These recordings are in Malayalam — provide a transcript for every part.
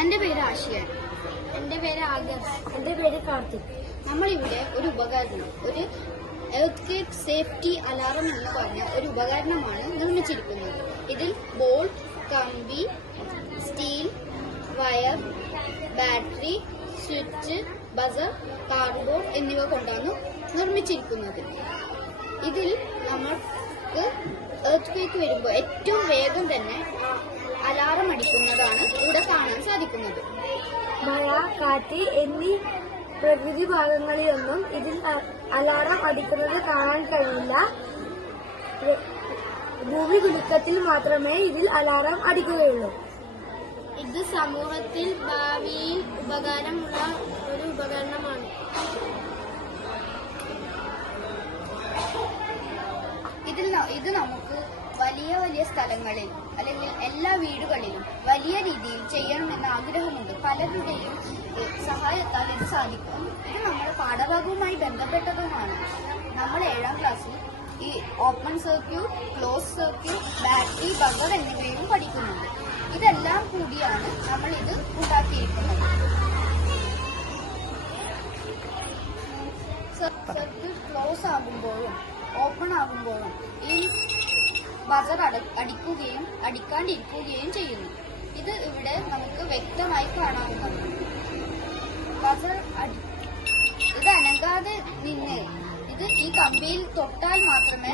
എന്റെ പേര് ആഷിയൻ. എന്റെ പേര് ആഗസ്. എന്റെ പേര് കാർത്തിക്. നമ്മളിവിടെ ഒരു ഉപകരണം, ഒരു എർത്ത് ക്വേക്ക് സേഫ്റ്റി അലാറം എന്ന് പറഞ്ഞ ഒരു ഉപകരണമാണ് നിർമ്മിച്ചിരിക്കുന്നത്. ഇതിൽ ബോൾട്ട്, കമ്പി, steel, wire, battery, switch, buzzer, cardboard എന്നിവ കൊണ്ടാണ് നിർമ്മിച്ചിരിക്കുന്നത്. ഇതിൽ നമ്മൾക്ക് എർത്ത് ക്വേക്ക് വരുമ്പോൾ ഏറ്റവും വേഗം തന്നെ അലാറം അടിക്കുന്നതാണ് ഇവിടെ കാണാൻ സാധിക്കുന്നത്. മഴ, കാറ്റ് എന്നീ പ്രകൃതി ഭാഗങ്ങളിലൊന്നും ഇതിൽ അലാറം അടിക്കുന്നത് കാണാൻ കഴിയില്ല. ഭൂമി കുലുക്കത്തിൽ മാത്രമേ ഇതിൽ അലാറം അടിക്കുകയുള്ളൂ. ഇത് സമൂഹത്തിൽ ഭാവിയിൽ ഉപകാരമുള്ള ഒരു ഉപകരണമാണ്. ഇത് നമുക്ക് വലിയ വലിയ സ്ഥലങ്ങളിൽ അല്ലെങ്കിൽ എല്ലാ വീടുകളിലും വലിയ രീതിയിൽ ചെയ്യണമെന്ന ആഗ്രഹമുണ്ട്. പലരുടെയും സഹായത്താൽ ഇത് സാധിക്കും. ഇത് നമ്മുടെ പാഠഭാഗവുമായി ബന്ധപ്പെട്ടതുമാണ്. നമ്മൾ 7ാം ക്ലാസ്സിൽ ഈ open circuit, close circuit, battery, buzzer എന്നിവയും പഠിക്കുന്നുണ്ട്. ഇതെല്ലാം കൂടിയാണ് നമ്മൾ ഇത് ഉണ്ടാക്കിയിരിക്കുന്നത്. സർക്യൂട്ട് ക്ലോസ് ആകുമ്പോഴും ഓപ്പൺ ആകുമ്പോഴും ഈ ബസർ അടിക്കുകയും അടിക്കാണ്ടിരിക്കുകയും ചെയ്യുന്നു. ഇത് ഇവിടെ നമുക്ക് വ്യക്തമായി കാണാവുന്നതാണ്. ബസർ ഇത് അനങ്ങാതെ നിന്ന് ഇത് ഈ കമ്പിയിൽ തൊട്ടാൽ മാത്രമേ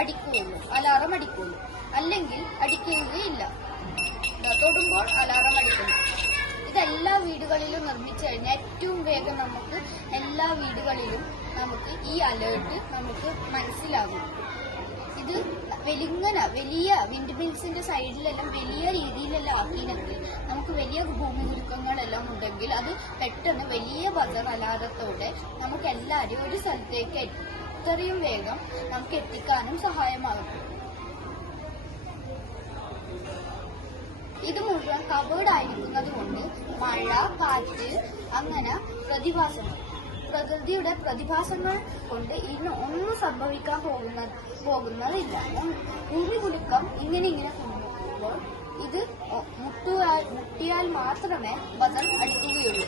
അടിക്കുകയുള്ളൂ, അലാറം അടിക്കുകയുള്ളൂ. അല്ലെങ്കിൽ അടിക്കുകയില്ല. തൊടുമ്പോൾ അലാറം അടിക്കുന്നു. ഇതെല്ലാ വീടുകളിലും നിർമ്മിച്ചു കഴിഞ്ഞാൽ ഏറ്റവും വേഗം നമുക്ക് എല്ലാ വീടുകളിലും നമുക്ക് ഈ അലേർട്ട് നമുക്ക് മനസ്സിലാകും. ഇത് വലിയ വിൻഡ് മിൽസിന്റെ സൈഡിലെല്ലാം വലിയ രീതിയിലെല്ലാം ആക്കിയില്ലെങ്കിൽ നമുക്ക് വലിയ ഭൂമി കുലുക്കങ്ങളെല്ലാം ഉണ്ടെങ്കിൽ അത് പെട്ടെന്ന് വലിയ ബസർ അലാറത്തോടെ നമുക്ക് എല്ലാവരും ഒരു സ്ഥലത്തേക്ക് എത്രയും വേഗം നമുക്ക് എത്തിക്കാനും സഹായമാകും. ഇത് മുഴുവൻ കവേർഡ് ആയിരിക്കുന്നത് കൊണ്ട് മഴ, കാറ്റ് അങ്ങനെ പ്രകൃതിയുടെ പ്രതിഭാസങ്ങൾ കൊണ്ട് ഇതിന് ഒന്നും സംഭവിക്കാൻ പോകുന്നതില്ല. ഭൂമി കുലുക്കം ഇങ്ങനെ കുലുക്കുമ്പോൾ ഇത് മുട്ടിയാൽ മാത്രമേ ബസർ അടിക്കുകയുള്ളൂ.